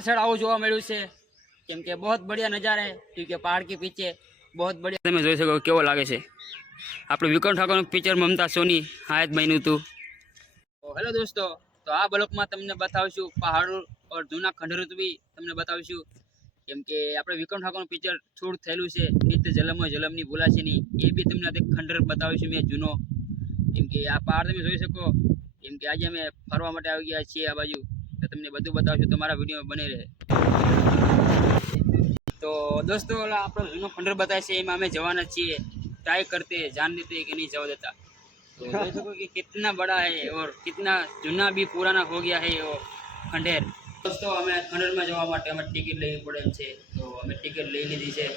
पाछड़ आवुं जोवा मळ्युं छे केम के बहुत बढ़िया नजारा है क्योंकि पहाड़ के पीछे बहुत बढ़िया तमे जोई शको केवो लागे छे आपणे विक्रम ठाकुरनुं पिक्चर ममता सोनी हाथ बन्युं हतुं। तो हेलो दोस्तों, तो आ ब्लॉकमां तमने बतावशुं पहाड़ और जूना खंडर बी तमने बतावशुं केम के आपणे विक्रम ठाकुरनुं पिक्चर शूट थयेलुं छे नित्य जलम जलमनी भूलाशेनी ए बी तमने एक खंडर बतावशुं मैं जूनो केम के आ पहाड़ तमे जोई शको केम के आज अमे फरवा माटे आवी गया छीए आ बाजू तो तमने बधुं बतावशुं तमारा विडियो में बने रहे। तो दोस्तों आपणो जूनो खंडर बतावे छे एमां अमे जवाना छीए ट्राई करते जान देते कि नहीं जवा देता। तो देख सको कि कितना बड़ा है और कितना जूना भी पुराना हो गया है वो खंडेर। दोस्तों हमें खंडर में जवा माटे हमें टिकट लेवी पड़े छे तो हमें टिकट लई लीधी छे।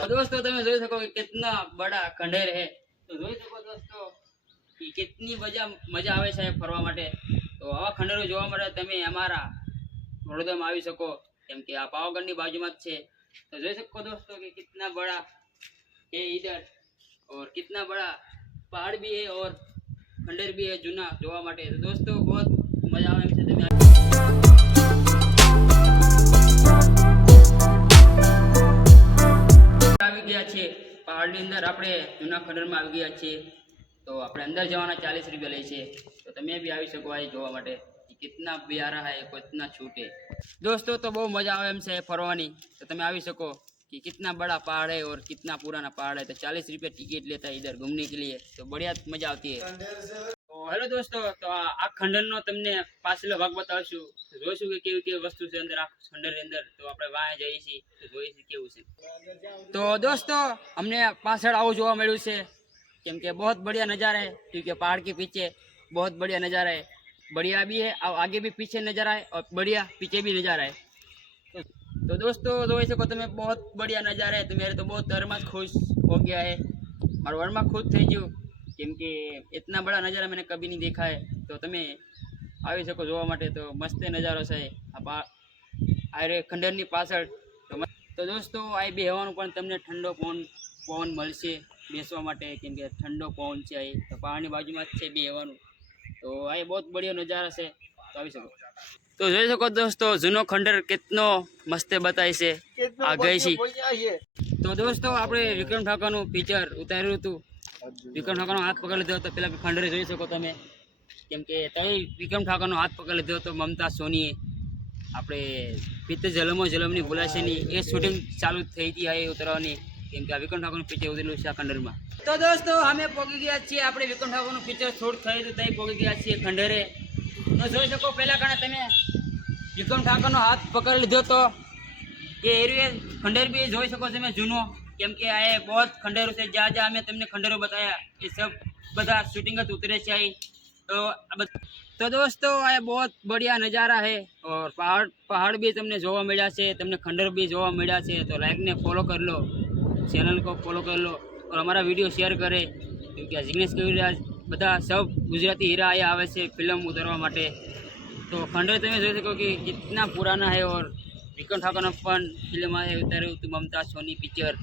तो दोस्तों तमे जोई सको कि कितना बड़ा खंडेर है। तो जोई सको दोस्तों कि कितनी मजा आवे छे फरवा माटे। तो आवा खंडरो जोवा माटे तमे अमारा वडोदरामां आवी शको केम के आ पावागढ़नी बाजुमां ज छे। तो जोई सको दोस्तों कि कितना बड़ा है इधर और कितना बड़ा पहाड़ भी है और खंडर भी है जूना जोवा माटे। तो दोस्तों बहुत मजा आवे छे तमे આવી ગયા છે પહાડની અંદર આપણે જૂના ખંડરમાં આવી ગયા છીએ। તો આપણે અંદર જવાના 40 રૂપિયા લે છે। તો તમે બી આવી શકો આ જોવા માટે कितना प्यारा है कितना छूटे। दोस्तों तो बहुत मजा आवे एम से फरवानी। तो तुम आ सको कि कितना बड़ा पहाड़ है और कितना पुराना पहाड़ है। तो 40 रुपये टिकट लेता है इधर घूमने के लिए। तो बढ़िया मजा आती है। तो हेलो दोस्तों, तो आ खंडर नो तमने पाछलो भाग बतावशुं। तो जोईशुं कि केवी वस्तु छे अंदर आ खंडर ની અંદર। तो આપણે વાય જઈએ છીએ તો જોઈશું કેવું છે। तो दोस्तों हमने पाछળ આવું જોવા મળ્યું છે કેમ કે बहुत बढ़िया नजारा है क्योंकि पहाड़ के पीछे बहुत बढ़िया नजारा है। बढ़िया भी है और आगे भी पीछे नजर आए और बढ़िया पीछे भी नजर आए। तो दोस्तों जोई सको तुम्हें बहुत बढ़िया नजारा है। तो मेरे तो बहुत दरमा खुश हो गया है, मारो वरमा खुश थी गयो केम के इतना बड़ा नज़ारा मैंने कभी नहीं देखा है। तो તમે આવી શકો જોવા માટે। तो मस्त नजारो છે આ રે ખંડરની પાછળ। તો દોસ્તો આ બેહવાનું પણ તમને ઠંડો પવન મળશે બેસવા માટે કેમ કે ઠંડો પવન છે। તો પહાડની બાજુમાં જ છે બેહવાનું। तो आ बहुत बढ़िया नजारा से। तो આવી શકો। तो જોઈ શકો दोस्तों जूनो खंडर कितनो मस्त बताय છે आ गई छी। तो दोस्तों આપણે વિક્રમ ઠાકોરનું પિક્ચર ઉતાર્યું હતું। વિક્રમ ઠાકોરનો હાથ પકડી લીધો તો પેલા ખંડરે જોઈ શકો તમે કેમ કે તઈ વિક્રમ ઠાકોરનો હાથ પકડી લીધો તો મમતા સોનીએ આપણે પિત્ત જલમો જલમની ભૂલાશેની એ શૂટિંગ ચાલુ થઈ હતી આ ઉતરવાની કેમ કે આ વિક્રમ ઠાકોરનું પિક્ચર ઉતરેલું છે આ ખંડરમાં। तो दोस्तों हमें पोगी गया छे આપણે વિક્રમ ઠાકોરનું પિક્ચર શૂટ થયું હતું તઈ પોગી ગયા છીએ ખંડરે। તો જોઈ શકો પહેલા કારણે તમે વિક્રમ ઠાકોરનો હાથ પકડી લીધો તો ये एरिया खंडेर भी જોઈ શકો તમે જૂનો કેમ કે આ बहुत खंडेरो से जहाँ जहाँ हमें तुमने खंडेरो बताया ये सब बधा शूटिंग उतरे से आई। तो दोस्तों आ बहुत बढ़िया नज़ारा है और पहाड़ भी तुमने जोवा मिला से तुमने खंडर भी जोवा मिला से। तो लाइक ने फॉलो कर लो, चैनल को फॉलो कर लो और हमारा वीडियो शेयर करे क्योंकि जिग्नेश कविराज बता सब गुजराती हीरा आया आवे से फिल्म उतारवा माटे। तो खंडर तमे જોઈ શકો कि कितना पुराना है और विक्रम ठाकुरનો પણ ફિલ્મ આए ઉતાર્યું હતું મમતા સોની પિક્ચર।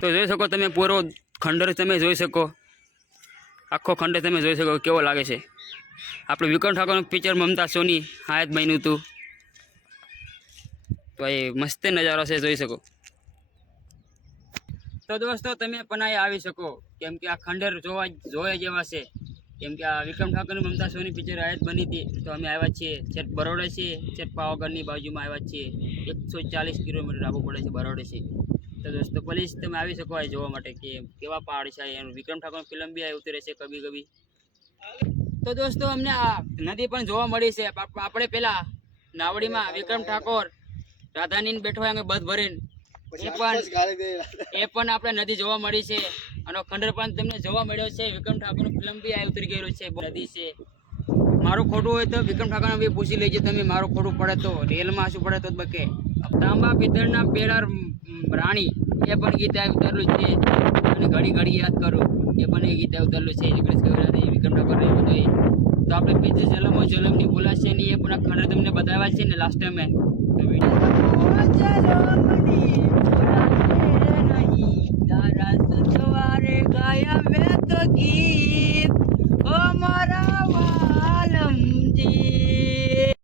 તો જોઈ શકો તમે પૂરો ખંડર તમે જોઈ શકો આખો ખંડર તમે જોઈ શકો કેવો લાગે છે આપણે વિક્રમ ઠાકોરનું પિક્ચર મમતા સોની હાથ બન્યું હતું। તો એ મસ્ત નજારો છે જોઈ શકો। तो दोस्तों तमे पण આવી શકો કેમ કે આ ખંડર જોવા જેવા છે કેમ કે આ વિક્રમ ઠાકોરની મમતા સોની પિક્ચર આયત બની હતી। તો અમે આવ્યા છીએ છેક બરોડા છે છેક પાવાગઢની બાજુમાં આવ્યા છીએ 140 કિલોમીટર આગળ પડે છે બરોડા છે। તો दोस्तों પ્લીઝ તમે આવી શકો આ જોવા માટે કે કેવા પહાડ છે એનું વિક્રમ ઠાકોરની ફિલ્મ બી આ ઉતરે છે કભી કભી। તો दोस्तों અમને આ નદી પણ જોવા મળી છે। આપણે પેલા નાવડીમાં વિક્રમ ઠાકોર રાધાની બેઠો અંગે બધ ભરીને એ પણ આપણે નદી જોવા મળી છે અને ખંડર પણ તમને જોવા મળ્યો છે। વિક્રમ ઠાકોરનું ફિલ્મ બી આ ઉતરી ગયેલું છે નદી છે। મારું ખોટું હોય તો વિક્રમ ઠાકોરને બી પૂછી લેજો તમે મારું ખોટું પડે તો રિયલમાં શું પડે તો બકે। તાંબા પિત્તળના પેડા રાણી એ પણ ગીત આ ઉતારેલું છે અને ઘડી ઘડી યાદ કરું એ પણ એ ગીત ઉતારેલું છે જીગ્નેશ કવિરાજ વિક્રમ ઠાકોર એ બધું। તો આપણે પીછે જલમો જલમની ભૂલાશે નહીં એ પણ આ ખંડર તમને બતાવ્યા છે ને લાસ્ટ ટાઈમે। તો વિડીયો गाया मैं तो गीत